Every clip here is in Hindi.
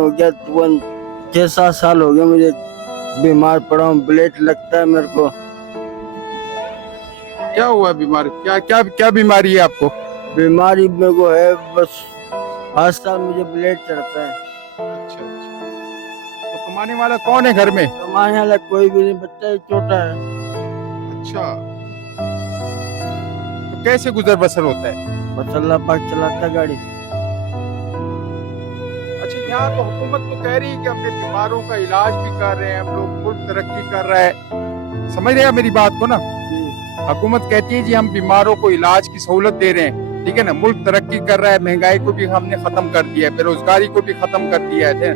हो गया 6-7 साल हो गए मुझे बीमार पड़ा हूँ। ब्लेड लगता है मेरे को। क्या हुआ बीमार? क्या क्या क्या बीमारी है आपको? बीमारी मेरे को है बस, हर साल मुझे ब्लेड चढ़ता है। अच्छा अच्छा। तो कमाने वाला कौन है घर में? कमाने वाला कोई भी नहीं, बच्चा ही छोटा है। अच्छा, तो कैसे गुजर बसर होता है? बस अल्लाह पाक चलाता है गाड़ी। अच्छा, यहाँ तो हुकूमत तो कह रही है कि अपने बीमारों का इलाज भी कर रहे हैं हम लोग, मुल्क तरक्की कर रहा है। समझ रहे हैं मेरी बात को ना? जी। हुकूमत कहती है जी हम बीमारों को इलाज की सहूलत दे रहे हैं, ठीक है ना, मुल्क तरक्की कर रहा है, महंगाई को भी हमने खत्म कर दिया है, बेरोजगारी को भी खत्म कर दिया है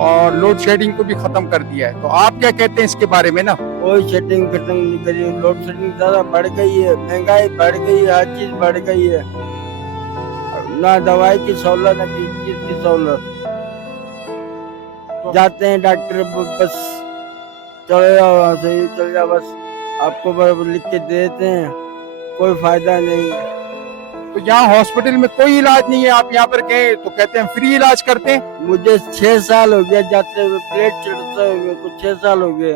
और लोड शेडिंग को भी खत्म कर दिया है। तो आप क्या कहते हैं इसके बारे में ना? कोई सेटिंग खत्म नहीं करी, लोड शेडिंग ज्यादा बढ़ गई है, महंगाई बढ़ गई है, हर चीज बढ़ गई है। ना दवाई की सहूलत, ना किसी चीज की सहूलत। जाते हैं डॉक्टर बस चले जाओ, वहाँ से ही चले जाओ, बस आपको बस लिख के दे देते हैं, कोई फायदा नहीं है। तो यहाँ हॉस्पिटल में कोई इलाज नहीं है? आप यहाँ पर गए तो कहते हैं फ्री इलाज करते हैं। मुझे 6 साल हो गया जाते हुए, प्लेट चढ़ते हुए मेरे को 6 साल हो गए।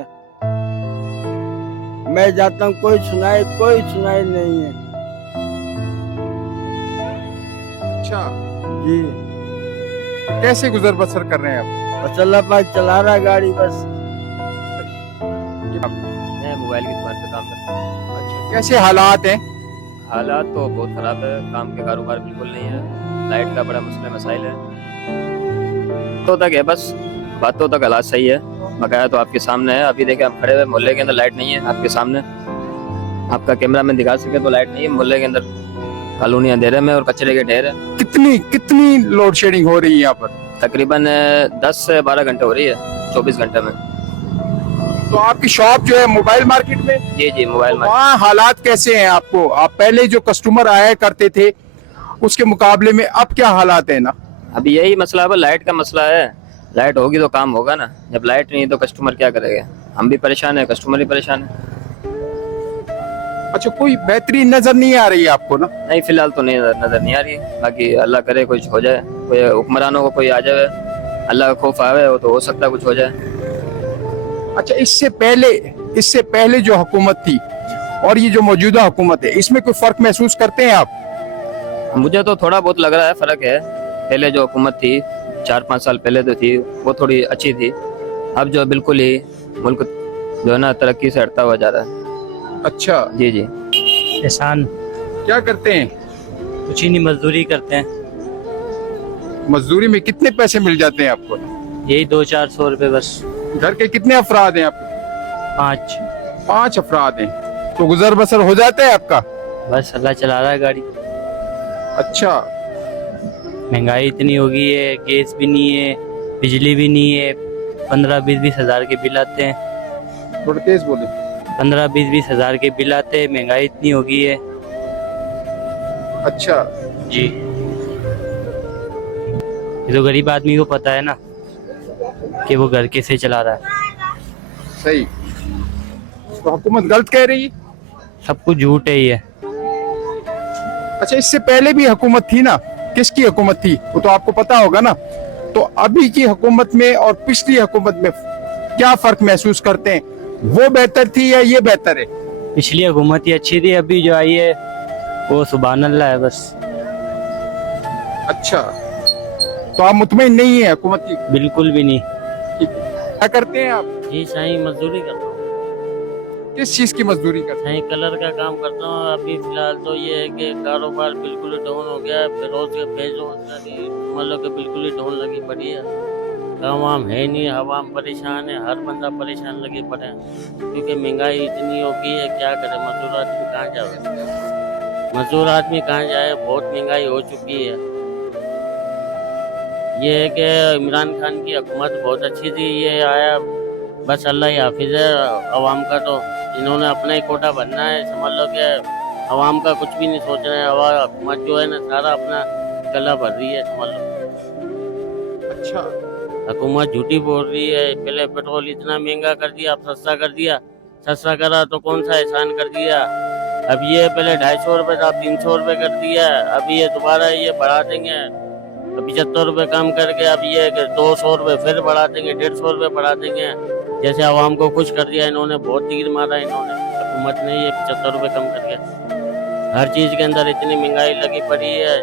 मैं जाता हूँ, कोई सुनाई नहीं है। अच्छा, जी। कैसे गुजर बसर कर रहे हैं आप? बस अल्लाह पाक चला रहा है गाड़ी बस। मैं मोबाइल की दुकान पे काम करता हूँ। अच्छा, कैसे हालात हैं? हालात तो बहुत खराब है, काम के कारोबार बिल्कुल नहीं है, लाइट का बड़ा मसला मसाइल है। तो तक है बस, बातों तक हालात सही है, बकाया तो आपके सामने है। अभी देखे हम खड़े हुए मोहल्ले के अंदर लाइट नहीं है, आपके सामने आपका कैमरा में दिखा सके तो लाइट नहीं है मोहल्ले के अंदर, कॉलोनी अंधेरे में और कचरे के ढेर है। कितनी कितनी लोड शेडिंग हो रही है यहाँ पर? तकरीबन 10 से 12 घंटे हो रही है 24 घंटे में। तो आपकी शॉप जो है मोबाइल मार्केट में? जी जी, मोबाइल में। वहाँ हालात कैसे हैं आपको? आप पहले जो कस्टमर आया करते थे उसके मुकाबले में अब क्या हालात है ना? अभी यही मसला है, लाइट का मसला है। लाइट होगी तो काम होगा ना, जब लाइट नहीं तो कस्टमर क्या करेगा? हम भी परेशान है, कस्टमर भी परेशान है। अच्छा, कोई बेहतरीन नजर नहीं आ रही है आपको ना? नहीं, फिलहाल तो नहीं नजर नहीं आ रही, बाकी अल्लाह करे कुछ हो जाए, कोई हुक्मरानों को कोई आ जाए, अल्लाह का खौफ आवे तो हो सकता है कुछ हो जाए। अच्छा, इससे पहले जो हुकूमत थी और ये जो मौजूदा हुकूमत है, इसमें कोई फर्क महसूस करते हैं आप? मुझे तो थोड़ा बहुत लग रहा है फर्क है। पहले जो हुकूमत थी 4-5 साल पहले तो थी, वो थोड़ी अच्छी थी। अब जो बिल्कुल ही मुल्क जो है ना तरक्की से हटता हुआ जा रहा है। अच्छा, जी जी। एहसान क्या करते हैं? कुछ ही नहीं, मजदूरी करते हैं। मजदूरी में कितने पैसे मिल जाते हैं आपको? यही 200-400 रुपए बस। घर के कितने अफराद हैं आपके? 5। 5 अफराद हैं, तो गुजर बसर हो जाता है आपका? बस अल्लाह चला रहा है गाड़ी। अच्छा, महंगाई इतनी हो गई है, गैस भी नहीं है, बिजली भी नहीं है, 15-20 हज़ार के बिल आते हैं। थोड़ा तेज बोले। 15-20 हज़ार के बिल आते हैं, महंगाई इतनी हो गई है। अच्छा, जी, ये तो गरीब आदमी को पता है ना कि वो घर कैसे चला रहा है। सही। तो हुकूमत गलत कह रही है? सब कुछ झूठ है ये। अच्छा, इससे पहले भी हुकूमत थी ना, किसकी हुकूमत थी वो तो आपको पता होगा ना? तो अभी की हुकूमत में और पिछली हुकूमत में क्या फर्क महसूस करते हैं? वो बेहतर थी या ये बेहतर है? पिछली हुकूमत ही अच्छी थी, अभी जो आई है वो सुभान अल्लाह है बस। अच्छा, तो आप मुतमईन नहीं है हुकूमत की? बिल्कुल भी नहीं। क्या करते हैं आप? जी साईं, मजदूरी करता हूँ। किस चीज की मजदूरी करते साईं कलर का काम करता हूँ। अभी फिलहाल तो ये है कि कारोबार बिल्कुल डाउन हो गया है, बेरोजगारी मतलब कि बिल्कुल ही डाउन लगी पड़ी है। काम वाम है नहीं, हवाम परेशान है, हर बंदा परेशान लगे पड़े हैं क्योंकि महंगाई इतनी हो गई है। क्या करे, मजदूर आदमी कहाँ जाए? मजदूर आदमी कहाँ जाए? बहुत महंगाई हो चुकी है। ये है कि इमरान खान की हुकूमत बहुत अच्छी थी, ये आया बस अल्लाह ही हाफिज है अवाम का। तो इन्होंने अपना ही कोटा भरना है, समझ लो कि अवाम का कुछ भी नहीं सोच रहे हैं। हुकूमत जो है ना सारा अपना गला भर रही है, समझ लो। अच्छा, हुकूमत झूठी बोल रही है। पहले पेट्रोल इतना महंगा कर दिया, अब सस्ता कर दिया। सस्ता करा तो कौन सा एहसान कर दिया? अब ये पहले 250 रुपये था, अब 300 रुपये कर दिया। अभी ये दोबारा ये बढ़ा देंगे। तो 75 रुपये कम करके अब ये है कि 200 रुपये फिर बढ़ा देंगे, 150 रुपये बढ़ा देंगे। जैसे आवाम को खुश कर दिया इन्होंने, बहुत तीर मारा इन्होंने, हुकूमत ने ये 75 रुपये कम कर दिया। हर चीज़ के अंदर इतनी महंगाई लगी पड़ी है,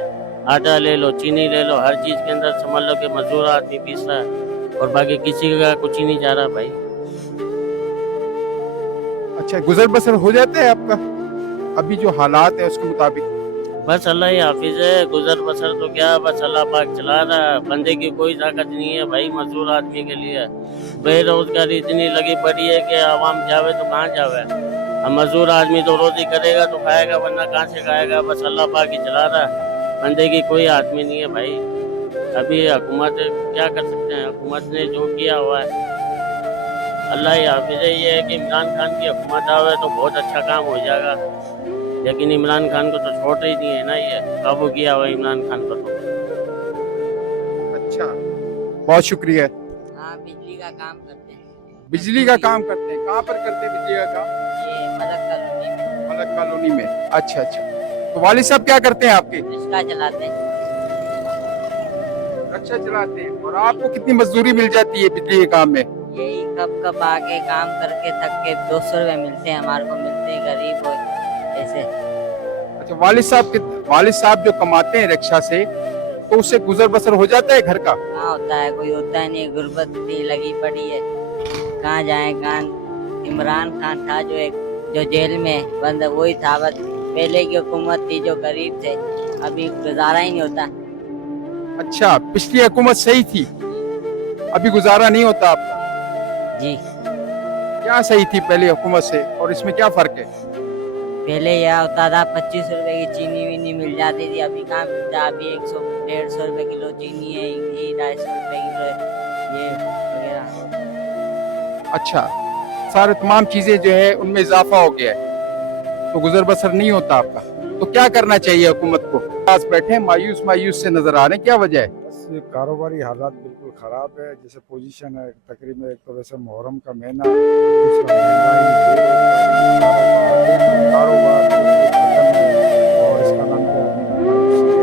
आटा ले लो, चीनी ले लो, हर चीज़ के अंदर समझ लो कि मजदूर आदमी पीस रहा है और बाकी किसी का कुछ ही नहीं जा रहा भाई। अच्छा, गुजर बसर हो जाता है आपका अभी जो हालात है उसके मुताबिक? बस अल्लाह ही हाफिज है, गुजर बसर तो क्या, बस अल्लाह पाक चला रहा है। बंदे की कोई ताकत नहीं है भाई मजदूर आदमी के लिए। बेरोजगारी इतनी लगी पड़ी है कि आवाम जावे तो कहाँ जावे। अब मजदूर आदमी तो रोजी करेगा तो खाएगा, वरना कहाँ से खाएगा। बस अल्लाह पाक ही चला रहा है, बंदे की कोई आदमी नहीं है भाई। अभी हुकूमत क्या कर सकते हैं, हुकूमत ने जो किया हुआ है अल्लाह ही हाफिज है। ये है कि इमरान खान की हुकूमत आवे तो बहुत अच्छा काम हो जाएगा, लेकिन इमरान खान को तो छोड़ ही नहीं है ना, ये काबू किया हुआ इमरान खान को तो। अच्छा, बहुत शुक्रिया। हाँ, बिजली का काम करते हैं। बिजली का काम करते हैं? कहाँ पर करते हैं बिजली का काम? ये मलक कॉलोनी में। मलक कॉलोनी में। अच्छा अच्छा, तो वालिद साहब क्या करते हैं आपके? रिक्शा चलाते हैं। रिक्शा चलाते हैं। और आपको कितनी मजदूरी मिल जाती है बिजली के काम में? यही कब कब आके काम करके थक के 200 रुपये मिलते हैं, हमारे को मिलते हैं, गरीब हो ऐसे। अच्छा, वालिद साहब जो कमाते हैं रिक्शा से, तो उससे गुजर बसर हो जाता है घर का? कहाँ होता है, कोई होता है नहीं, गुर्बत भी लगी पड़ी है, कहाँ जाए कहाँ। इमरान खान था जो जेल में बंद, वही था। बस पहले की हुकूमत थी जो गरीब थे, अभी गुजारा ही नहीं होता। अच्छा, पिछली हुकूमत सही थी, अभी गुजारा नहीं होता आपका? जी, क्या सही थी पहले हुकूमत से और इसमें क्या फर्क है? पहले यह होता था 25 रुपए की चीनी वीनी मिल जाती थी, अभी कहाँ मिलता। अभी 100-150 रुपए किलो चीनी है, 250 रुपए किलो ये वगैरह। अच्छा, सारे तमाम चीजें जो है उनमें इजाफा हो गया है, तो गुजर बसर नहीं होता आपका। तो क्या करना चाहिए हुकूमत को? पास बैठे मायूस से नजर आ रहे हैं, क्या वजह है? बस ये कारोबारी हालात बिल्कुल ख़राब है। जैसे पोजीशन है तकरीबन, एक तो वैसे मुहर्रम का महीना, दूसरा महंगाई, कारोबार बिल्कुल खत्म है। और इसका नाम क्या है,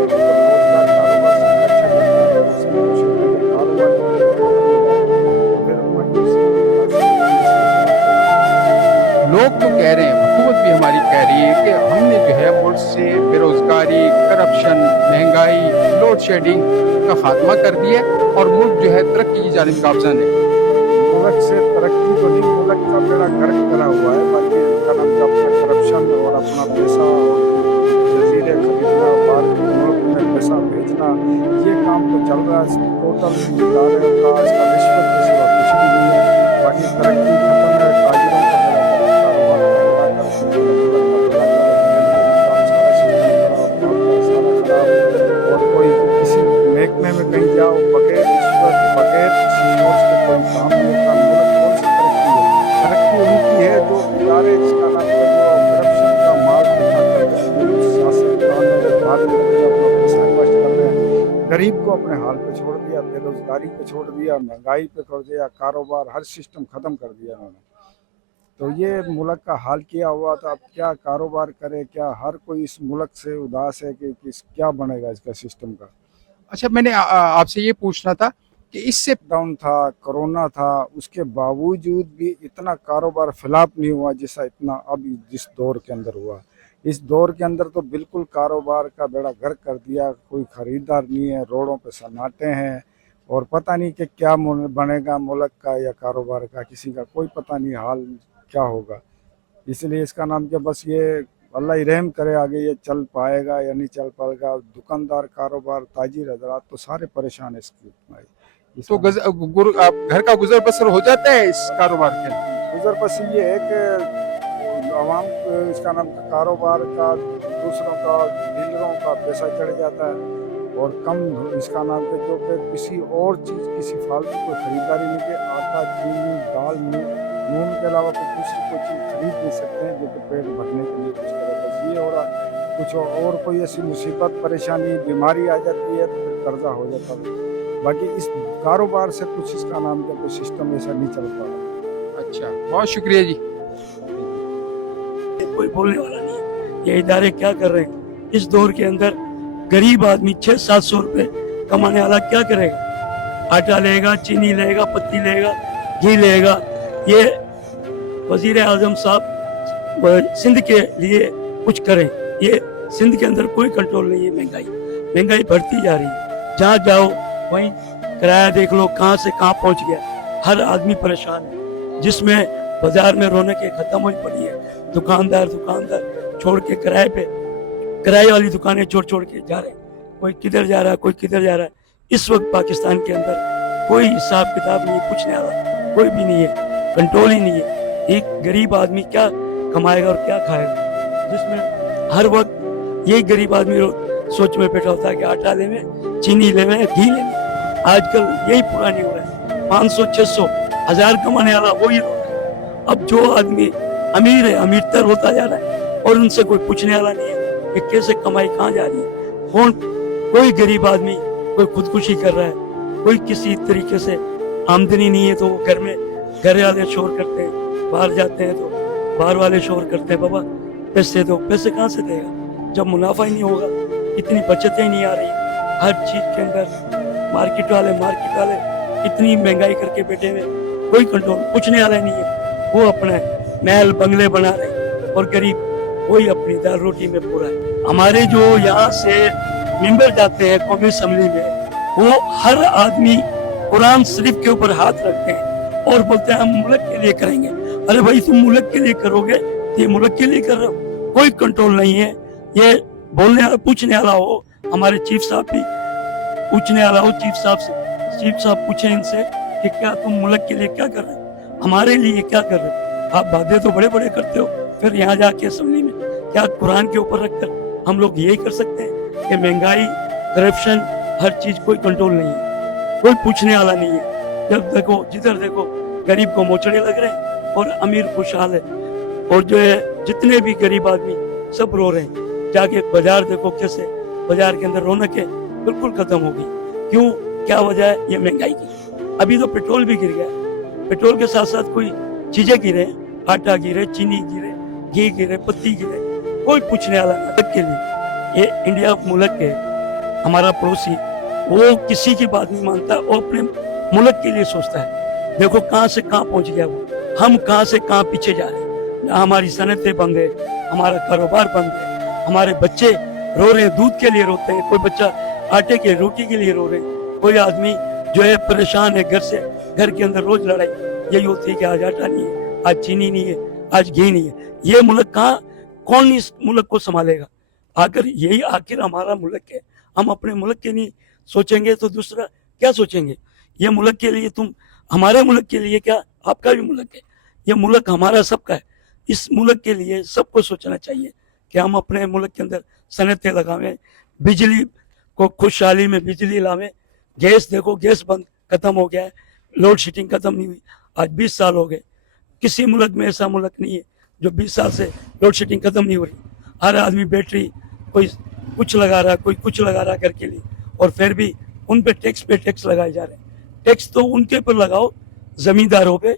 रोजगार कारोबार से अच्छा चलता है, उससे कोशिश करें कारोबार फिर लोग तो कह रहे हैं, हुकूमत भी हमारी कह रही है कि हमने जो है मुल्क से बेरोजगारी, करप्शन, महंगाई, लोड शेडिंग का खात्मा कर दिया और मुल्क जो है तरक्की की जानिब गामजन है। मुल्क से तरक्की तो नहीं, मुल्क का बेड़ा गर्क करा हुआ है। बाकी इसका नाम क्या, अपना करप्शन और अपना पैसा और जजीरे खरीदना, बाहर के मुल्क में पैसा भेजना, ये काम तो चल रहा है। टोटल इदारे का इसका रिश्वत के सिवा कुछ भी नहीं है। बाकी तरक्की खत्म है, ताजिरों का और कोई किसी महकमे में कहीं जाओ बगैर रिश्वत, बगैर सोच के कोई काम नहीं होता। मुल्क कौन सी तरक्की है? तरक्की उनकी है जो इदारे जिसका नाम है जो करप्शन का माल गरीब को अपने हाल पे छोड़ दिया, बेरोजगारी पे छोड़ दिया, महंगाई पे कर दिया, कारोबार हर सिस्टम खत्म कर दिया उन्होंने। तो ये मुल्क का हाल किया हुआ था। अब क्या कारोबार करे, क्या हर कोई इस मुल्क से उदास है कि क्या बनेगा इसका सिस्टम का। अच्छा, मैंने आपसे ये पूछना था कि इससे डाउन था, कोरोना था, उसके बावजूद भी इतना कारोबार फ्लॉप नहीं हुआ जैसा इतना अब जिस दौर के अंदर हुआ। इस दौर के अंदर तो बिल्कुल कारोबार का बेड़ा गर्क कर दिया। कोई ख़रीदार नहीं है, रोडों पे सन्नाटे हैं और पता नहीं कि क्या बनेगा मुल्क का या कारोबार का, किसी का कोई पता नहीं हाल क्या होगा। इसलिए इसका नाम क्या, बस ये अल्लाह ही रहम करे, आगे ये चल पाएगा या नहीं चल पाएगा। दुकानदार, कारोबार, ताजिर हजरात तो सारे परेशान है तो घर का गुजर बसर हो जाता है इस कारोबार के? गुजर बसर ये है कि आवाम इसका नाम कारोबार का, दूसरों का, डीलरों का पैसा चढ़ जाता है और कम इसका नाम के जो कि किसी और चीज़, किसी फालतू कोई खरीदारी नहीं के, आटा, चीनी, दाल, नून के अलावा कोई दूसरी कोई चीज़ खरीद नहीं सकते हैं जो कि पेट भरने के लिए कुछ करे। बस ये हो रहा। कुछ और कोई ऐसी मुसीबत, परेशानी, बीमारी आ जाती है तो फिर कर्जा हो जाता है। बाकी इस कारोबार से कुछ इसका नाम का कोई सिस्टम ऐसा नहीं चल पा रहा। अच्छा, बहुत शुक्रिया जी। कोई बोलने वाला नहीं है। ये इदारे क्या कर रहे हैं इस दौर के अंदर? गरीब आदमी 600-700 रुपए कमाने वाला क्या करेगा? आटा लेगा, चीनी लेगा, पत्ती लेगा, घी लेगा। ये वजीर आजम साहब सिंध के लिए कुछ करें। ये सिंध के अंदर कोई कंट्रोल नहीं है। महंगाई बढ़ती जा रही है। जहाँ जाओ वहीं किराया देख लो कहाँ से कहाँ पहुँच गया। हर आदमी परेशान है, जिसमें बाजार में रौनकें खत्म हो पड़ी है। दुकानदार छोड़ के किराए वाली दुकानें छोड़ के जा रहे हैं। कोई किधर जा रहा है, कोई किधर जा रहा है। इस वक्त पाकिस्तान के अंदर कोई हिसाब किताब नहीं है, कुछ नहीं आ रहा, कोई भी नहीं है, कंट्रोल ही नहीं है। एक गरीब आदमी क्या कमाएगा और क्या खाएगा, जिसमें हर वक्त यही गरीब आदमी सोच में बैठा होता है कि आटा लेवे, चीनी लेवे, घी लेवे। आजकल यही पूरा नहीं हो रहा है। 500, 600, 1000 कमाने वाला वही हो रहा है। अब जो आदमी अमीर है, अमीरतर होता जा रहा है और उनसे कोई पूछने वाला नहीं है कि कैसे कमाई कहाँ जा रही है। कोई गरीब आदमी कोई खुदकुशी कर रहा है, कोई किसी तरीके से आमदनी नहीं है तो वो घर में घर वाले शोर करते हैं, बाहर जाते हैं तो बाहर वाले शोर करते हैं, बाबा पैसे दो। पैसे कहाँ से देगा जब मुनाफा ही नहीं होगा, इतनी बचतें ही नहीं आ रही। हर चीज के अंदर मार्केट वाले इतनी महंगाई करके बैठे हुए, कोई कंट्रोल पूछने वाला नहीं है। वो अपने महल बंगले बना रहे और गरीब वही अपनी दाल रोटी में पूरा है। हमारे जो यहाँ से मेंबर जाते हैं कौमी असेंबली में, वो हर आदमी कुरान शरीफ के ऊपर हाथ रखते हैं और बोलते हैं हम मुल्क के लिए करेंगे। अरे भाई तुम मुल्क के लिए करोगे तो ये मुल्क के लिए कर रहे हो, कोई कंट्रोल नहीं है। ये बोलने वाला पूछने वाला हो, हमारे चीफ साहब भी पूछने वाला हो, चीफ साहब पूछे इनसे कि क्या तुम मुल्क के लिए क्या कर रहे हो, हमारे लिए क्या कर रहे हो। आप वादे तो बड़े बड़े करते हो, फिर यहाँ जाके असेंबली में क्या कुरान के ऊपर रखकर हम लोग यही कर सकते हैं कि महंगाई, करप्शन, हर चीज कोई कंट्रोल नहीं है, कोई पूछने वाला नहीं है। जब देखो जिधर देखो गरीब को मोचड़े लग रहे हैं और अमीर खुशहाल है। और जो है जितने भी गरीब आदमी सब रो रहे हैं। जाके बाजार देखो कैसे बाजार के अंदर रौनकें बिल्कुल खत्म हो गई। क्यों, क्या वजह है? ये महंगाई की। अभी तो पेट्रोल भी गिर गया, पेट्रोल के साथ साथ कोई चीजें गिरे, आटा गिरे, चीनी गिरे, घी गिरे, पत्ती गिरे, कोई पूछने वाला नहीं। के लिए ये इंडिया मुल्क है, हमारा पड़ोसी, वो किसी की बात नहीं मानता, वो अपने मुल्क के लिए सोचता है। देखो कहाँ से कहाँ पहुंच गया वो, हम कहाँ से कहाँ पीछे जा रहे हैं। हमारी सनतें बंद है, हमारा कारोबार बंद है, हमारे बच्चे रो रहे हैं, दूध के लिए रोते हैं, कोई बच्चा आटे के रोटी के लिए रो रहे हैं, कोई आदमी जो है परेशान है। घर के अंदर रोज लड़ाई यही होती है कि आज आटा नहीं है, आज चीनी नहीं है, आज घी नहीं है। ये मुल्क कौन इस मुल्क को संभालेगा? आखिर हमारा मुल्क है, हम अपने मुल्क के नहीं सोचेंगे तो दूसरा क्या सोचेंगे? ये मुल्क के लिए हमारे मुल्क के लिए क्या, आपका भी मुल्क है, ये मुल्क हमारा सबका है। इस मुल्क के लिए सबको सोचना चाहिए कि हम अपने मुल्क के अंदर सनतें लगावें, बिजली को खुशहाली में बिजली लावें। गैस देखो, गैस बंद खत्म हो गया है, लोड शेडिंग खत्म नहीं हुई, आज 20 साल हो गए। किसी मुल्क में ऐसा मुल्क नहीं है जो 20 साल से लोड शेडिंग खत्म नहीं हो रही। हर आदमी बैटरी कोई कुछ लगा रहा, कोई कुछ लगा रहा घर के लिए, और फिर भी उन पे टैक्स लगाए जा रहे हैं। टैक्स तो उनके पर लगाओ, जमींदारों पे,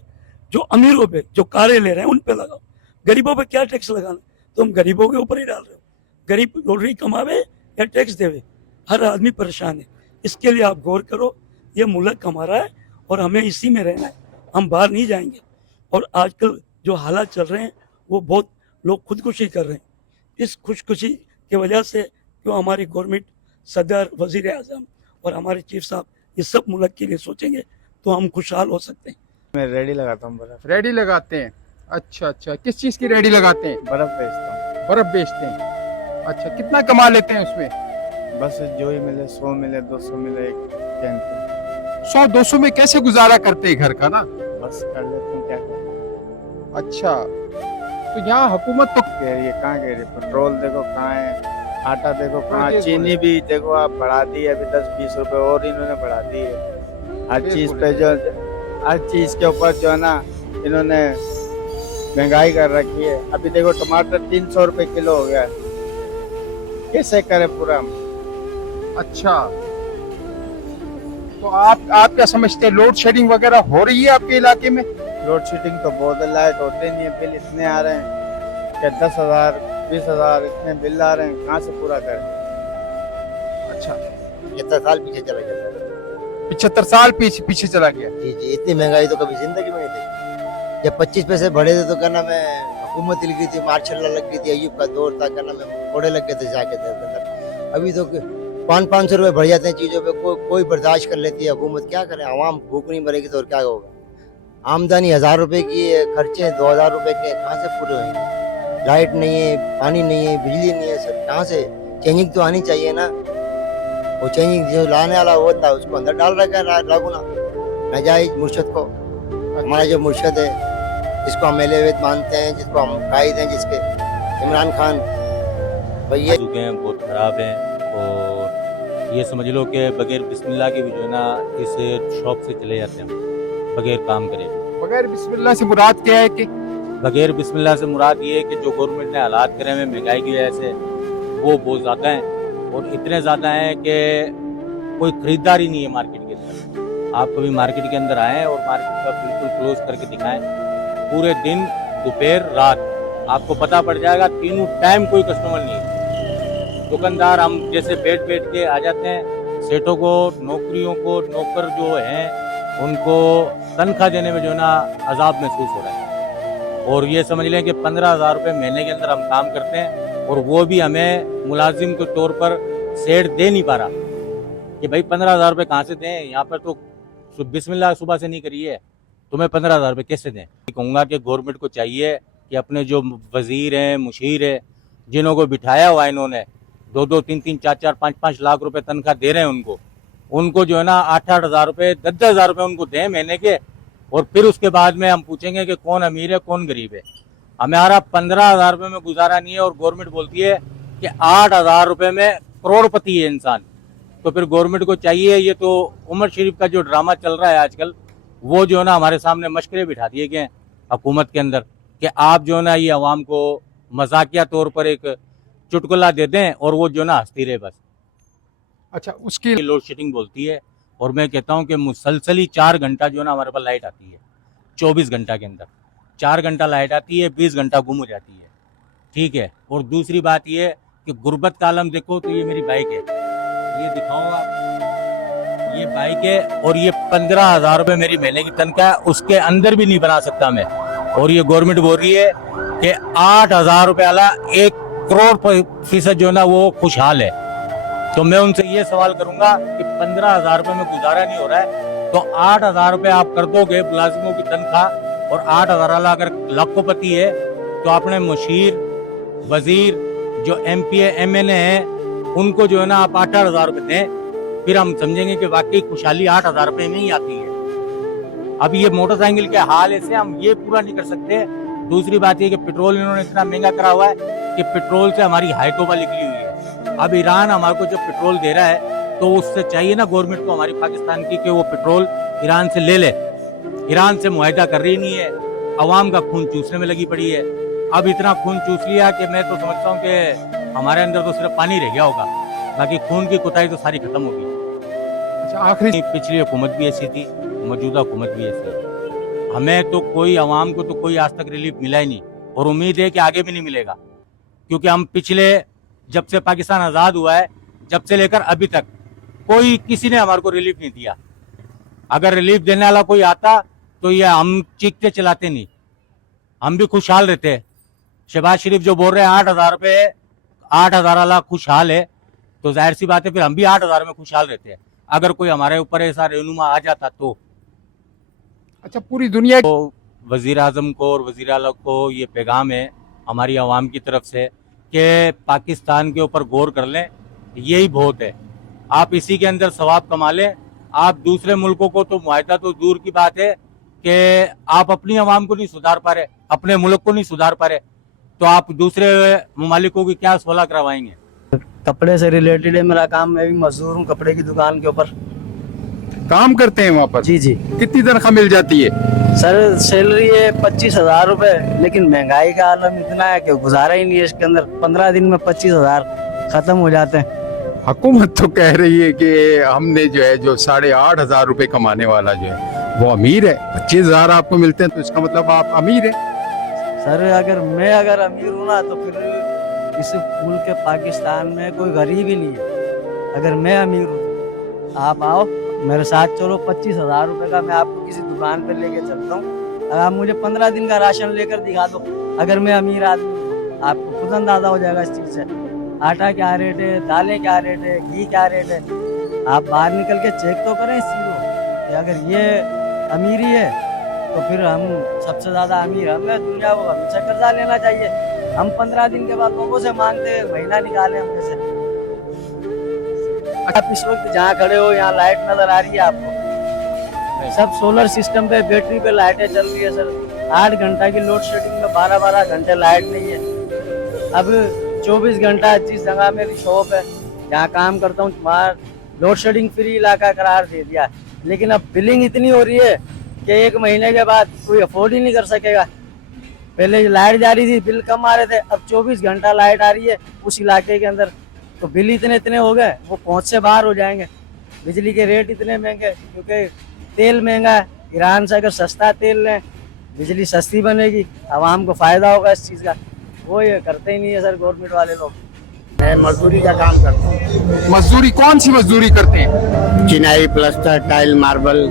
जो अमीरों पे, जो कारें ले रहे हैं उन पे लगाओ। गरीबों पे क्या टैक्स लगाना? तुम गरीबों के ऊपर ही डाल रहे हो। गरीब रोटी कमावे या टैक्स देवे, हर आदमी परेशान है। इसके लिए आप गौर करो। ये मुल्क हमारा है और हमें इसी में रहना है, हम बाहर नहीं जाएंगे। और आजकल जो हालात चल रहे हैं वो बहुत लोग खुदकुशी कर रहे हैं। इस खुदकुशी की वजह से क्यों हमारी गवर्नमेंट, सदर, वजीर आजम और हमारे चीफ साहब ये सब मुल्क के लिए सोचेंगे तो हम खुशहाल हो सकते हैं। मैं रेडी लगाता हूँ, बर्फ रेडी लगाते हैं? अच्छा, किस चीज की रेडी लगाते हैं? बर्फ बेचता हूँ। बर्फ बेचते हैं। अच्छा, कितना कमा लेते हैं उसमें? बस जो ही मिले, 100 मिले, 200 मिले, एक कैन पे। 100-200 में कैसे गुजारा करते हैं घर का ना? बस कर लेते हैं, क्या करें। अच्छा, तो यहाँ हुकूमत तो कह रही है, कहाँ कह रही है? पेट्रोल देखो कहाँ है, आटा देखो कहाँ, चीनी भी देखो आप बढ़ा दी है, अभी 10-20 रुपए और इन्होंने बढ़ा दी है। हर चीज पे हर चीज के ऊपर जो है ना इन्होंने महंगाई कर रखी है। अभी देखो टमाटर 300 रुपए किलो हो गया, कैसे करे पूरा हम? अच्छा, तो आप क्या समझते हैं, लोड शेडिंग वगैरह हो रही है आपके इलाके में? लोड शेडिंग तो बहुत है, लाइट होते नहीं है, बिल इतने आ रहे हैं कि 10,000 20,000 इतने बिल आ रहे हैं, कहाँ से पूरा करें? अच्छा, 75 साल पीछे चला गया था। 75 साल पीछे पीछे चला गया। जी जी, इतनी महंगाई तो कभी जिंदगी में नहीं थी। जब 25 पैसे बढ़े थे तो क्या नाम है हुकूमत लग गई थी, मार्शल लग गई थी, अयूब का दौर था, क्या नाम है कोड़े लग गए थे जाके अंदर। अभी तो 500-500 रुपए बढ़ जाते हैं चीजों पे, कोई बर्दाश्त कर लेती है हुकूमत। क्या करे, आवाम भूख नहीं मरेगी तो और क्या होगा। आमदनी 1000 रुपए की है, खर्चे 2000 रुपए के, कहाँ से पूरे होंगे। लाइट नहीं है, पानी नहीं है, बिजली नहीं है, सब कहाँ से। चेंजिंग तो आनी चाहिए ना। वो चेंजिंग जो लाने वाला होता है उसको अंदर डाल रखा है लागू ना नाजायज मुर्शद को। हमारा जो मुर्शद है जिसको हम एलेवेद मानते हैं, जिसको हम कायद हैं, जिसके इमरान खान भैया बहुत खराब हैं। और ये समझ लो कि बगैर बिस्मिल्लाह के भी जो है ना इस शॉप से चले जाते हैं बगैर काम करे। बगैर बिस्मिल्लाह से मुराद क्या है कि बगैर बिस्मिल्लाह से मुराद ये है कि जो गवर्नमेंट ने हालात करे हैं महंगाई की वजह से वो बहुत ज़्यादा हैं, और इतने ज़्यादा हैं कि कोई खरीदारी नहीं है मार्केट के अंदर। आप कभी मार्केट के अंदर आएँ और मार्केट का बिल्कुल क्लोज करके दिखाएं, पूरे दिन दोपहर रात आपको पता पड़ जाएगा, तीनों टाइम कोई कस्टमर नहीं है। दुकानदार हम जैसे बैठ के आ जाते हैं, सेठों को, नौकरियों को, नौकर जो हैं उनको तनख्वाह देने में जो है ना अजाब महसूस हो रहा है। और ये समझ लें कि 15,000 रुपये महीने के अंदर हम काम करते हैं, और वो भी हमें मुलाजिम के तौर पर सेठ दे नहीं पा रहा कि भाई 15,000 रुपये कहाँ से दें। यहाँ पर तो बिस्मिल्लाह सुबह से नहीं करी है, तुम्हें 15,000 रुपये कैसे दें। कहूँगा कि गवर्नमेंट को चाहिए कि अपने जो वजीर हैं, मुशीर हैं, जिन्हों को बिठाया हुआ इन्होंने 2-2, 3-3, 4-4, 5-5 लाख रुपए तनख्वाह दे रहे हैं उनको जो है ना 8-8 हज़ार रुपये, 10-10 हज़ार रुपये उनको दें महीने के। और फिर उसके बाद में हम पूछेंगे कि कौन अमीर है कौन गरीब है। हमारा 15,000 रुपये में गुजारा नहीं है, और गवर्नमेंट बोलती है कि 8,000 रुपये में करोड़पति है इंसान। तो फिर गवर्नमेंट को चाहिए, ये तो उमर शरीफ का जो ड्रामा चल रहा है आजकल, वो जो है ना हमारे सामने मशकरे बिठा दिए गए हैं हुकूमत के अंदर कि आप जो है ना ये आवाम को मजाकिया तौर पर एक चुटकुला दे दें और वो जो ना हंसती रहे बस। अच्छा, उसकी लोड शेडिंग बोलती है, और मैं कहता हूँ कि मुसलसली 4 घंटा जो है ना हमारे पास लाइट आती है। 24 घंटा के अंदर 4 घंटा लाइट आती है, 20 घंटा गुम हो जाती है। ठीक है। और दूसरी बात ये है कि गुर्बत का आलम देखो तो ये मेरी बाइक है, ये दिखाऊंगा, ये बाइक है, और ये 15,000 रुपये मेरी महीने की तनख्वाह, उसके अंदर भी नहीं बना सकता मैं। और ये गवर्नमेंट बोल रही है कि 8,000 रुपये वाला 1 करोड़% जो है ना वो खुशहाल है। तो मैं उनसे ये सवाल करूंगा कि 15,000 रुपये में गुजारा नहीं हो रहा है, तो 8,000 रुपये आप कर दोगे मुलाजिमों की तनख्वाह, और 8,000 वाला अगर लाखोपति है तो अपने मुशीर, वजीर, जो MP है, MNA है, उनको जो है ना आप 8-8 हज़ार रुपये दें, फिर हम समझेंगे कि वाकई खुशहाली 8,000 रुपये में ही आती है। अब ये मोटरसाइकिल के हाल ऐसे हम ये पूरा नहीं कर सकते। दूसरी बात ये कि पेट्रोल इन्होंने इतना महंगा करा हुआ है कि पेट्रोल से हमारी हाई तौबा निकली हुई है। अब ईरान हमारे को जब पेट्रोल दे रहा है तो उससे चाहिए ना गवर्नमेंट को हमारी पाकिस्तान की कि वो पेट्रोल ईरान से ले ले। ईरान से मुआहदा कर रही नहीं है, अवाम का खून चूसने में लगी पड़ी है। अब इतना खून चूस लिया कि मैं तो समझता हूँ कि हमारे अंदर तो सिर्फ पानी रह गया होगा, बाकी खून की कुताई तो सारी खत्म होगी। अच्छा, आखिरी पिछली हुकूमत भी ऐसी थी, मौजूदा हुकूमत भी ऐसी है। हमें तो कोई अवाम को तो कोई आज तक रिलीफ मिला ही नहीं, और उम्मीद है कि आगे भी नहीं मिलेगा, क्योंकि हम पिछले जब से पाकिस्तान आज़ाद हुआ है, जब से लेकर अभी तक कोई किसी ने हमारे को रिलीफ नहीं दिया। अगर रिलीफ देने वाला कोई आता तो ये हम चीखते चलाते नहीं, हम भी खुशहाल रहते। शहबाज शरीफ जो बोल रहे हैं 8,000 रुपये, 8,000 वाला खुशहाल है, तो जाहिर सी बात है फिर हम भी 8,000 में खुशहाल रहते हैं। अगर कोई हमारे ऊपर ऐसा रहनुमा आ जाता तो। अच्छा, पूरी दुनिया तो वज़ीर आज़म को और वज़ीर आला को ये पैगाम है हमारी आवाम की तरफ से कि पाकिस्तान के ऊपर गौर कर लें, यही बहुत है। आप इसी के अंदर सवाब कमा लें। आप दूसरे मुल्कों को तो मुआहदा तो दूर की बात है कि आप अपनी आवाम को नहीं सुधार पा रहे, अपने मुल्क को नहीं सुधार पा रहे, तो आप दूसरे ममालिकों की क्या सोलह करवाएंगे। कपड़े से रिलेटेड है मेरा काम, मैं भी मजदूर हूँ कपड़े की दुकान के ऊपर काम करते हैं वहाँ पर। जी जी। कितनी तनख्वाह मिल जाती है? सर सैलरी है 25,000 रुपए, लेकिन महंगाई का आलम इतना है कि गुजारा ही नहीं है इसके अंदर। 15 दिन में 25,000 खत्म हो जाते हैं। हुकूमत तो कह रही है कि हमने जो है जो 8,500 रुपए कमाने वाला जो है वो अमीर है, 25,000 आपको मिलते हैं तो इसका मतलब आप अमीर है। सर अगर अमीर हूँ ना तो फिर इस मुल्क के पाकिस्तान में कोई गरीब ही नहीं है। अगर मैं अमीर हूँ आप आओ मेरे साथ चलो, 25,000 रुपए का मैं आपको किसी दुकान पे लेके चलता हूँ। अगर आप मुझे 15 दिन का राशन लेकर दिखा दो, अगर मैं अमीर आदमी हूँ, आपको खुद अंदाजा हो जाएगा इस चीज़ से। आटा क्या रेट है, दालें क्या रेट है, घी क्या रेट है, आप बाहर निकल के चेक तो करें इस चीज़ को कि अगर ये अमीरी है तो फिर हम सबसे ज़्यादा अमीर हमें दुनिया को हमसे कर्जा लेना चाहिए। हम 15 दिन के बाद लोगों से मांगते हैं महीना निकालें हम जैसे। आप इस वक्त जहाँ खड़े हो यहाँ लाइट नजर आ रही है आपको, सब सोलर सिस्टम पे बैटरी पे लाइटें चल रही है सर। 8 घंटा की लोड शेडिंग में 12-12 घंटे लाइट नहीं है। अब 24 घंटा जिस जगह मेरी शॉप है जहाँ काम करता हूँ वहाँ लोड शेडिंग फ्री इलाका करार दे दिया, लेकिन अब बिलिंग इतनी हो रही है कि 1 महीने के बाद कोई अफोर्ड ही नहीं कर सकेगा। पहले लाइट जा रही थी बिल कम आ रहे थे, अब 24 घंटा लाइट आ रही है उस इलाके के अंदर, तो बिल इतने हो गए वो पहुंच से बाहर हो जाएंगे। बिजली के रेट इतने महंगे क्योंकि तेल महंगा है। ईरान से अगर सस्ता तेल लें बिजली सस्ती बनेगी, आवाम को फायदा होगा इस चीज़ का। वो ये करते ही नहीं है सर गवर्नमेंट वाले लोग। मैं मजदूरी का काम करता हूँ। मजदूरी कौन सी मजदूरी करते हैं? चिनाई, प्लास्टर, टाइल, मार्बल।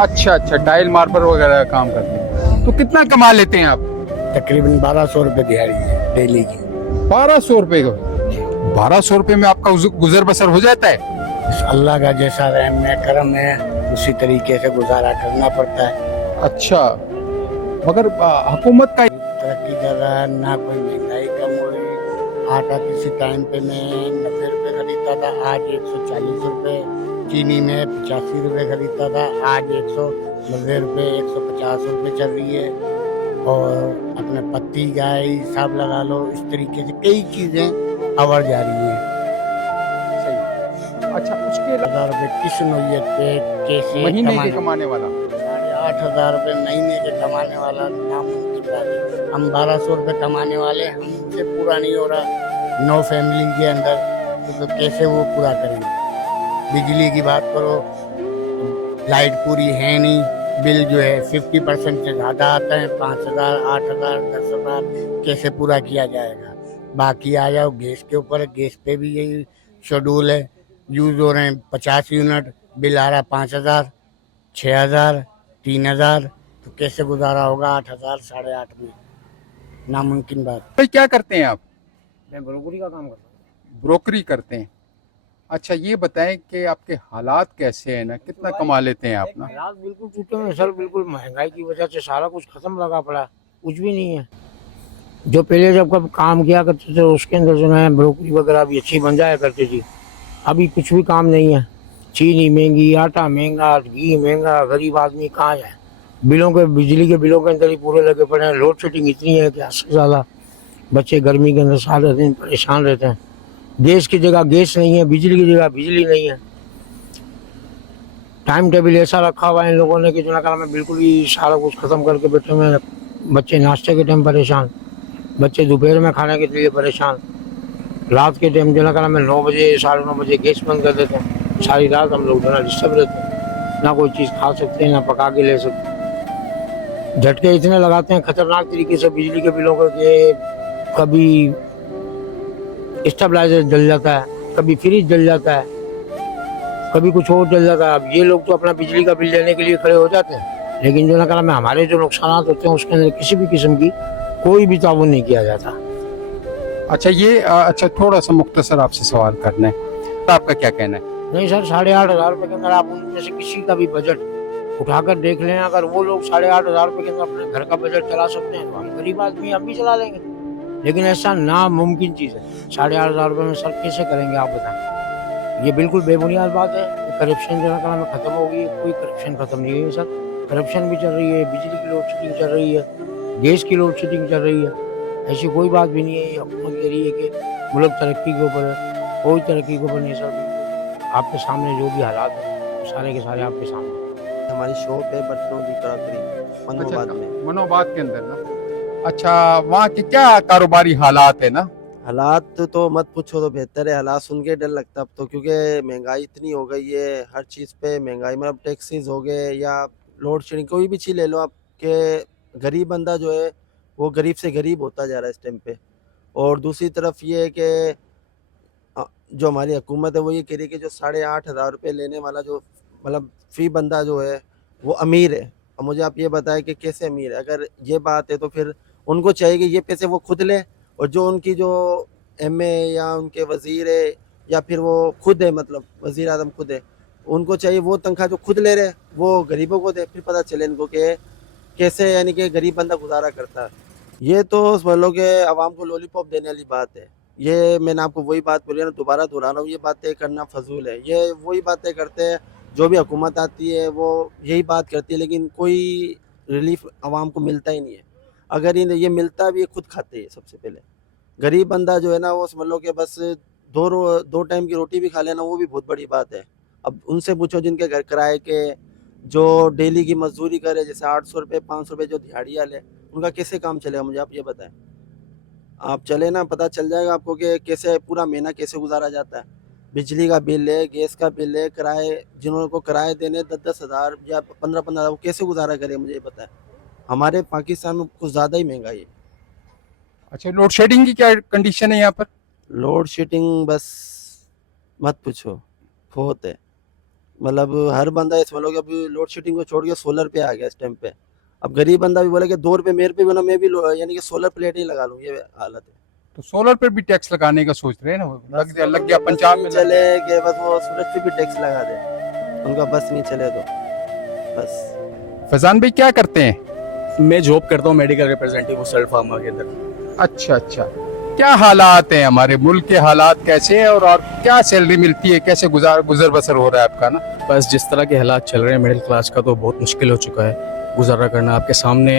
अच्छा अच्छा, टाइल मार्बल वगैरह का काम करते हैं। तो कितना कमा लेते हैं आप? तकरीबन 1200 रुपए दिहाड़ी है डेली की। 1200 रुपए का? 1200 रुपए में आपका गुजर बसर हो जाता है? अल्लाह का जैसा रहम है करम है उसी तरीके से गुजारा करना पड़ता है। अच्छा, मगर हुकूमत का तरक्की कर रहा है ना, कोई महंगाई कम हो रही। आटा किसी टाइम पे मैं 90 रुपए खरीदता था, आज 140 रुपए। चीनी में 85 रुपए खरीदता था, आज 190 रुपए 150 रुपए चल रही है। और अपने पत्ती गाय हिसाब लगा लो, इस तरीके से कई चीजें अवर जा रही है। अच्छा, उसके 1000 रुपए किस नौयत पे कैसे महीने के कमाने वाला 8,500 रुपए महीने के कमाने वाला नामुमकिन बात है। हम 1200 रुपए कमाने वाले, हमसे पूरा नहीं हो रहा 9 फैमिली के अंदर, तो कैसे वो पूरा करेंगे। बिजली की बात करो, लाइट पूरी है नहीं, बिल जो है 50% से ज़्यादा आता है। 5,000, 8,000, 10,000 कैसे पूरा किया जाएगा। बाकी आ जाओ गैस के ऊपर, गैस पे भी यही शेड्यूल है, यूज़ हो रहे हैं 50 यूनिट, बिल आ रहा है 5,000, 6,000, 3,000, तो कैसे गुजारा होगा 8,000, 8,500 में। नामुमकिन बात। भाई क्या करते हैं आप? मैं ब्रोकरी का काम करता हूँ। ब्रोकरी करते हैं। अच्छा, ये बताएं कि आपके हालात कैसे हैं ना, कितना कमा लेते हैं आप ना? हालात बिल्कुल टूटे हुए सर, बिल्कुल महंगाई की वजह से सारा कुछ खत्म लगा पड़ा, कुछ भी नहीं है। जो पहले जब कब काम किया करते थे उसके अंदर जो है ब्रोकरी वगैरह भी अच्छी बन जाया करती थी, अभी कुछ भी काम नहीं है। चीनी महंगी, आटा महंगा, घी महंगा, गरीब आदमी कहाँ जाए। बिलों के, बिजली के बिलों के अंदर ही पूरे लगे पड़े हैं। लोड शेडिंग इतनी है कि इससे ज़्यादा बच्चे गर्मी के अंदर सारे दिन परेशान रहते हैं। गैस की जगह गैस नहीं है, बिजली की जगह बिजली नहीं है। टाइम टेबल ऐसा रखा हुआ है इन लोगों ने कि जो ना में बिल्कुल ही सारा कुछ ख़त्म करके बैठे हुए हैं। बच्चे नाश्ते के टाइम परेशान, बच्चे दोपहर में खाने के लिए परेशान, रात के टाइम जो ना में 9 बजे 9:30 बजे गैस बंद कर देते हैं। सारी रात हम लोग जो है डिस्टर्ब रहते हैं, ना कोई चीज़ खा सकते हैं ना पका के ले सकते हैं। झटके इतने लगाते हैं खतरनाक तरीके से बिजली के बिलों को कि कभी स्टेबलाइजर जल जाता है, कभी फ्रिज जल जाता है, कभी कुछ और जल जाता है। अब ये लोग तो अपना बिजली का बिल लेने के लिए खड़े हो जाते हैं, लेकिन जो ना में हमारे जो नुकसान होते हैं उसके अंदर किसी भी किस्म की कोई भी ताउन नहीं किया जाता। अच्छा, ये अच्छा थोड़ा सा मुख्तसर आपसे सवाल करना है, तो आपका क्या कहना है? नहीं सर, 8,500 रुपये के अंदर आप उनमें से किसी का भी बजट उठाकर देख लें, अगर वो लोग 8,500 रुपये के अंदर अपने घर का बजट चला सकते हैं तो हम गरीब आदमी हम भी चला लेंगे। लेकिन ऐसा नामुमकिन चीज़ है। 8,500 रुपये में सर कैसे करेंगे आप बताएं। ये बिल्कुल बेबुनियाद बात है। करप्शन जो है में ख़त्म हो गई है, कोई करप्शन ख़त्म नहीं हुई सर। करप्शन भी चल रही है, बिजली की लोड शेडिंग चल रही है, गैस की लोड शेडिंग चल रही है। ऐसी कोई बात भी नहीं है। ये हुकूमत कह रही है कि मुल्क तरक्की के ऊपर है, कोई तरक्की के ऊपर नहीं सर। आपके सामने जो भी हालात हैं सारे के सारे आपके सामने। हमारी शॉप है बर्तनों की क्रॉकरी मनोबाद में। मनोबाद के अंदर ना? अच्छा, वहाँ के क्या कारोबारी हालात है ना? हालात तो मत पूछो, तो बेहतर है। हालात सुन के डर लगता अब तो, क्योंकि महंगाई इतनी हो गई है, हर चीज़ पे महंगाई। मतलब टैक्सीज हो गए या लोड शेडिंग, कोई भी चीज़ ले लो आप, के गरीब बंदा जो है वो गरीब से गरीब होता जा रहा है इस टाइम पे। और दूसरी तरफ ये है कि जो हमारी हुकूमत है वो ये कह रही है कि जो 8,500 रुपये लेने वाला जो मतलब फी बंदा जो है वो अमीर है। अब मुझे आप ये बताएं कि कैसे अमीर है? अगर ये बात है तो फिर उनको चाहिए कि ये पैसे वो खुद लें, और जो उनकी जो एमए या उनके वज़ीर है या फिर वो खुद है, मतलब वज़ीर आज़म खुद है, उनको चाहिए वो तनख्वाह जो खुद ले रहे वो गरीबों को दे, फिर पता चले इनको कि कैसे यानी कि गरीब बंदा गुजारा करता है। ये तो समझ लो कि आवाम को लॉलीपॉप देने वाली बात है। ये मैंने आपको वही बात बोली ना, दोबारा दोहरा रहा हूँ, ये बातें करना फजूल है। ये वही बातें करते हैं, जो भी हुकूमत आती है वो यही बात करती है, लेकिन कोई रिलीफ आवाम को मिलता ही नहीं है। अगर ये मिलता भी, ये खुद खाते हैं सबसे पहले। गरीब बंदा जो है ना वो समझ लो कि बस दो टाइम की रोटी भी खा लेना वो भी बहुत बड़ी बात है। अब उनसे पूछो जिनके घर किराए के, जो डेली की मजदूरी करे, जैसे 800 रुपये 500 रुपये जो दिहाड़ियाँ ले, उनका कैसे काम चलेगा? मुझे आप ये बताएं। आप चले ना, पता चल जाएगा आपको कि कैसे पूरा महीना कैसे गुजारा जाता है। बिजली का बिल है, गैस का बिल है, किराए जिन्होंने को किराए देने 10-10 हज़ार या 15-15 हज़ार, वो कैसे गुजारा करे? मुझे ये बताएं। हमारे पाकिस्तान में कुछ ज़्यादा ही महंगाई है। अच्छा, लोड शेडिंग की क्या कंडीशन है यहाँ पर? लोड शेडिंग बस मत पूछो, बहुत है। मतलब हर बंदा इस मतलब कि अभी लोड शेडिंग को छोड़ के सोलर पे आ गया इस टाइम पे। अब गरीब बंदा भी बोले कि 2 रुपये मेरे पे बना, मैं भी यानी कि सोलर प्लेट ही लगा लूँ, ये हालत है। तो सोलर पर भी टैक्स लगाने का सोच रहे हैं ना, लग गया पंजाब में चले कि बस वो सूरज पे भी टैक्स लगा दे, उनका बस नहीं चले तो बस। फैजान भाई क्या करते हैं? मैं जॉब करता हूँ मेडिकल रिप्रेजेंटेटिव सल्ट फार्मा के अंदर। अच्छा अच्छा, क्या हालात हैं हमारे मुल्क के? हालात कैसे हैं और क्या सैलरी मिलती है? कैसे गुजर बसर हो रहा है आपका ना? बस जिस तरह के हालात चल रहे हैं मिडिल क्लास का, तो बहुत मुश्किल हो चुका है गुजारा करना। आपके सामने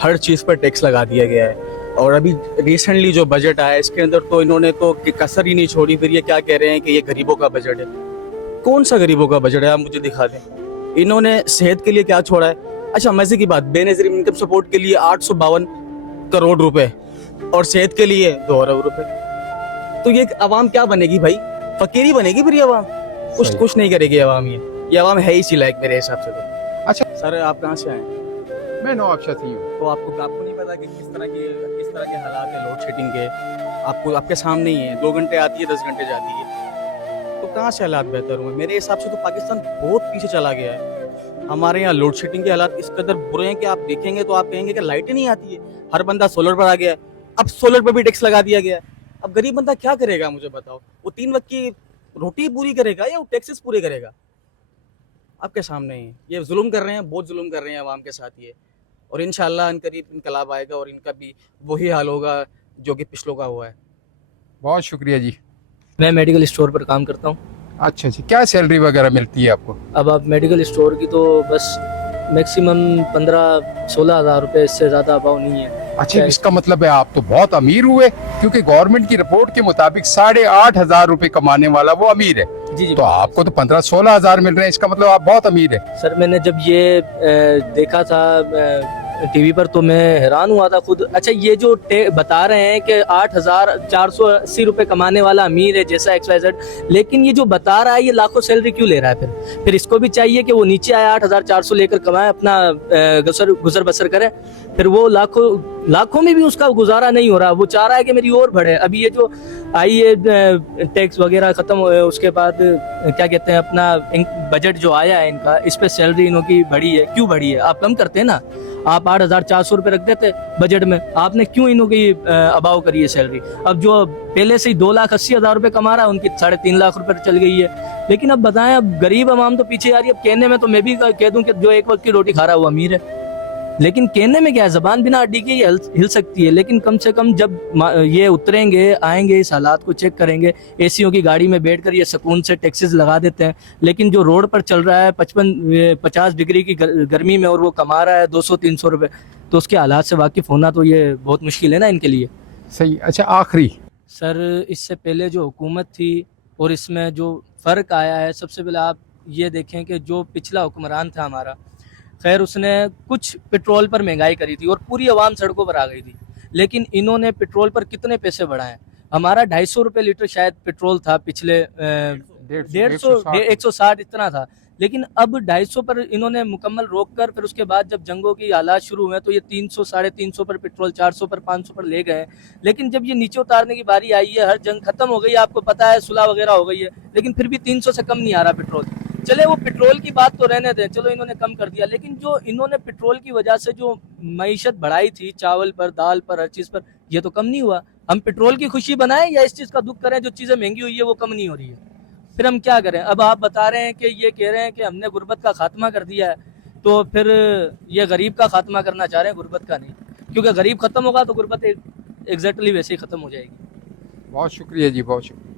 हर चीज़ पर टैक्स लगा दिया गया है। और अभी रिसेंटली जो बजट आया इसके अंदर तो इन्होंने तो कसर ही नहीं छोड़ी। फिर ये क्या कह रहे हैं कि ये गरीबों का बजट है। कौन सा गरीबों का बजट है? आप मुझे दिखा दें। इन्होंने सेहत के लिए क्या छोड़ा है? अच्छा, मजे की बात, बेनजीर इनकम सपोर्ट के लिए 852 करोड़ रुपए और सेहत के लिए 2 अरब रुपए। तो ये आवाम क्या बनेगी भाई? फकीरी बनेगी फिर ये आवाम, कुछ नहीं करेगी आवाम। ये आवाम है इसी लायक मेरे हिसाब से तो। अच्छा सर, आप कहाँ से आए? मैं नवाबशाह से हूँ। तो आपको नहीं पता कि किस तरह के हालात है लोड शेडिंग के? आपके सामने ही है, 2 घंटे आती है 10 घंटे जाती है। तो कहाँ से हालात बेहतर हुए? मेरे हिसाब से तो पाकिस्तान बहुत पीछे चला गया है। हमारे यहाँ लोड शेडिंग के हालात इस कदर बुरे हैं कि आप देखेंगे तो आप कहेंगे कि लाइट ही नहीं आती है। हर बंदा सोलर पर आ गया है। अब सोलर पर भी टैक्स लगा दिया गया है। अब गरीब बंदा क्या करेगा? मुझे बताओ, वो 3 वक्त की रोटी पूरी करेगा या वो टैक्सेस पूरे करेगा? आपके सामने ही ये जुल्म कर रहे हैं, बहुत जुल्म कर रहे हैं आवाम के साथ ये। और इंशाल्लाह अनकरीब इनकलाब आएगा और इनका भी वही हाल होगा जो कि पिछलों का हुआ है। बहुत शुक्रिया जी। मैं मेडिकल स्टोर पर काम करता हूँ। अच्छा जी, क्या सैलरी वगैरह मिलती है आपको? अब आप मेडिकल स्टोर की तो बस मैक्सिमम 15-16 हज़ार रुपये, इससे ज़्यादा अभाव नहीं है। अच्छा, इसका मतलब है आप तो बहुत अमीर हुए, क्योंकि गवर्नमेंट की रिपोर्ट के मुताबिक 8,500 रुपए कमाने वाला वो अमीर है। जी। तो आपको तो 15-16 हज़ार मिल रहे हैं, इसका मतलब आप बहुत अमीर है। सर, मैंने जब ये देखा था टीवी पर तो मैं हैरान हुआ था खुद। अच्छा, ये जो बता रहे हैं कि 8,480 रुपये कमाने वाला अमीर है जैसा XYZ, लेकिन ये जो बता रहा है ये लाखों सैलरी क्यों ले रहा है? फिर इसको भी चाहिए कि वो नीचे आए 8,400 लेकर कमाए, अपना गुजर बसर करे। फिर वो लाखों में भी उसका गुजारा नहीं हो रहा, वो चाह रहा है कि मेरी और बढ़े। अभी ये जो आई है टैक्स वगैरह खत्म हुए उसके बाद क्या कहते हैं, अपना बजट जो आया है इनका, इस पे सैलरी इनों की बढ़ी है। क्यों बढ़ी है? आप कम करते हैं ना, आप 8,400 रुपये रख देते बजट में, आपने क्यों इनों की अभाव करी है सैलरी? अब जो पहले से ही 2,80,000 रुपये कमा रहा है उनकी 3.5 लाख रुपये चल गई है। लेकिन अब बताएं, अब गरीब आवाम तो पीछे आ रही है। अब कहने में तो मैं भी कह दूं कि जो एक वक्त की रोटी खा रहा है वो अमीर है, लेकिन कहने में क्या है, जबान बिना अड्डी के ये हिल सकती है। लेकिन कम से कम जब ये उतरेंगे, आएंगे, इस हालात को चेक करेंगे, एसीओ की गाड़ी में बैठकर ये सुकून से टैक्सेस लगा देते हैं। लेकिन जो रोड पर चल रहा है 55-50 डिग्री की गर्मी में और वो कमा रहा है 200-300 रुपये, तो उसके हालात से वाकिफ होना तो ये बहुत मुश्किल है ना इनके लिए। सही। अच्छा, आखिरी सर, इससे पहले जो हुकूमत थी और इसमें जो फ़र्क आया है, सबसे पहले आप ये देखें कि जो पिछला हुक्मरान था हमारा, खैर उसने कुछ पेट्रोल पर महंगाई करी थी और पूरी आवाम सड़कों पर आ गई थी। लेकिन इन्होंने पेट्रोल पर कितने पैसे बढ़ाए? हमारा 250 रुपये लीटर शायद पेट्रोल था पिछले 160 इतना था, लेकिन अब 250 पर इन्होंने मुकम्मल रोक कर फिर उसके बाद जब जंगों की हालात शुरू हुए तो ये 300 350 पर पेट्रोल 400 पर 500 पर ले गए। लेकिन जब ये नीचे उतारने की बारी आई है, हर जंग खत्म हो गई है, आपको पता है सुलह वगैरह हो गई है, लेकिन फिर भी 300 से कम नहीं आ रहा पेट्रोल। चले वो पेट्रोल की बात तो रहने दें, चलो इन्होंने कम कर दिया, लेकिन जो इन्होंने पेट्रोल की वजह से जो मईशत बढ़ाई थी चावल पर, दाल पर, हर चीज़ पर, ये तो कम नहीं हुआ। हम पेट्रोल की खुशी बनाएं या इस चीज़ का दुख करें जो चीज़ें महंगी हुई है वो कम नहीं हो रही है? फिर हम क्या करें? अब आप बता रहे हैं कि ये कह रहे हैं कि हमने गुर्बत का खात्मा कर दिया है, तो फिर ये गरीब का खात्मा करना चाह रहे हैं, गुर्बत का नहीं, क्योंकि गरीब खत्म होगा तो गुर्बत एग्जैक्टली वैसे ही खत्म हो जाएगी। बहुत शुक्रिया जी, बहुत शुक्रिया।